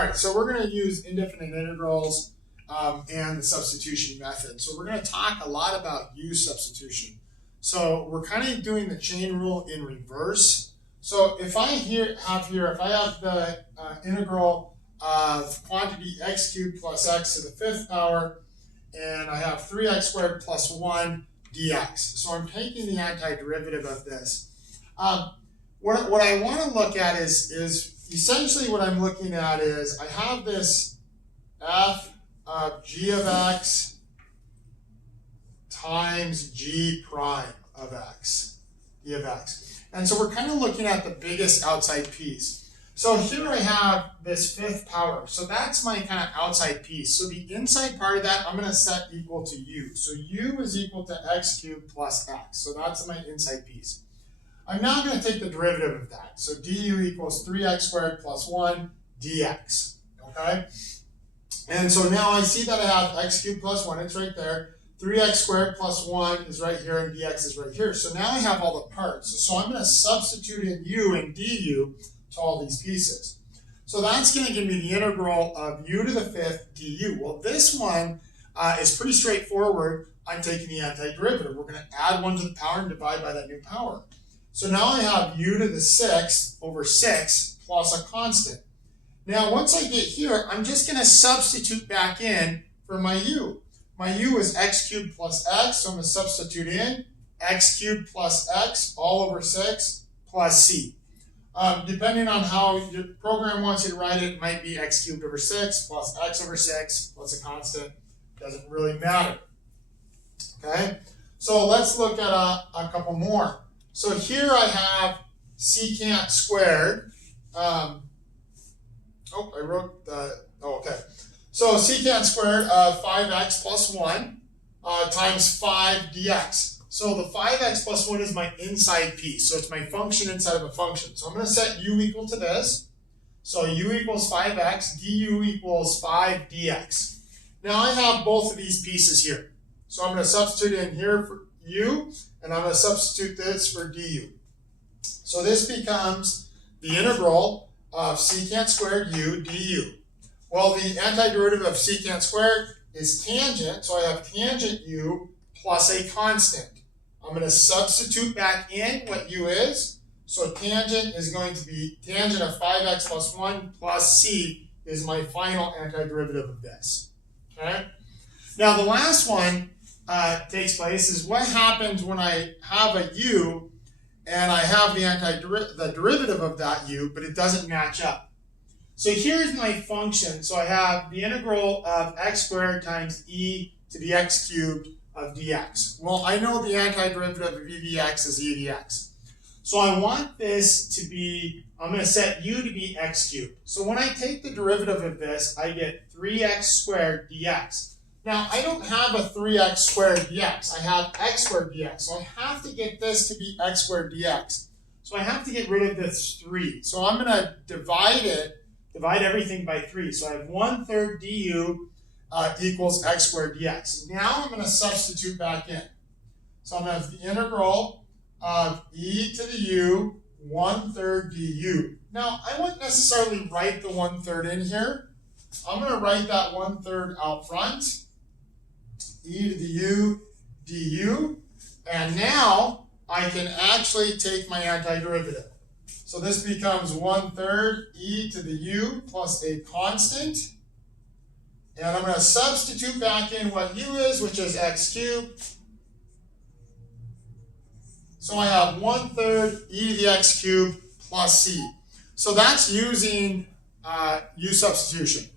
right, so we're going to use indefinite integrals and the substitution method. So we're going to talk a lot about u substitution. So we're kind of doing the chain rule in reverse. So if I have the integral of quantity x cubed plus x to the 5th power, and I have 3x squared plus 1 dx. So I'm taking the antiderivative of this. What I want to look at is essentially what I'm looking at is I have this f of g of x times g prime of x, e of x. And so we're kind of looking at the biggest outside piece. So here I have this 5th power. So that's my kind of outside piece. So the inside part of that I'm going to set equal to u. So u is equal to x cubed plus x. So that's my inside piece. I'm now going to take the derivative of that. So du equals 3x squared plus 1 dx. Okay? And so now I see that I have x cubed plus 1. It's right there. 3x squared plus 1 is right here, and dx is right here. So now I have all the parts. So I'm going to substitute in u and du to all these pieces. So that's going to give me the integral of u to the 5th du. Well, this one is pretty straightforward. I'm taking the antiderivative. We're going to add 1 to the power and divide by that new power. So now I have u to the 6th over 6 plus a constant. Now, once I get here, I'm just going to substitute back in for my u. My u is x cubed plus x, so I'm going to substitute in x cubed plus x all over 6 plus c. Depending on how your program wants you to write it, it might be x cubed over 6 plus x over 6 plus a constant. Doesn't really matter. Okay? So let's look at a couple more. So here I have secant squared. Okay. So secant squared of 5x plus 1 times 5 dx. So the 5x plus 1 is my inside piece. So it's my function inside of a function. So I'm going to set u equal to this. So u equals 5x, du equals 5 dx. Now I have both of these pieces here. So I'm going to substitute in here for u, and I'm going to substitute this for du. So this becomes the integral of secant squared u du. Well, the antiderivative of secant squared is tangent, so I have tangent u plus a constant. I'm going to substitute back in what u is. So tangent is going to be tangent of 5x plus 1 plus c is my final antiderivative of this. Okay? Now the last one takes place is what happens when I have a u and I have the derivative of that u, but it doesn't match up. So here's my function. So I have the integral of x squared times e to the x cubed of dx. Well, I know the antiderivative of e dx is e dx. So I want this to be, I'm going to set u to be x cubed. So when I take the derivative of this, I get 3x squared dx. Now, I don't have a 3x squared dx. I have x squared dx. So I have to get this to be x squared dx. So I have to get rid of this 3. So I'm going to divide everything by 3. So I have 1/3 du equals x squared dx. Now I'm going to substitute back in. So I'm going to have the integral of e to the u 1/3 du. Now, I wouldn't necessarily write the 1/3 in here. I'm going to write that 1/3 out front. E to the u du. And now I can actually take my antiderivative. So this becomes 1/3 e to the u plus a constant. And I'm going to substitute back in what u is, which is x cubed. So I have 1/3 e to the x cubed plus c. So that's using u substitution.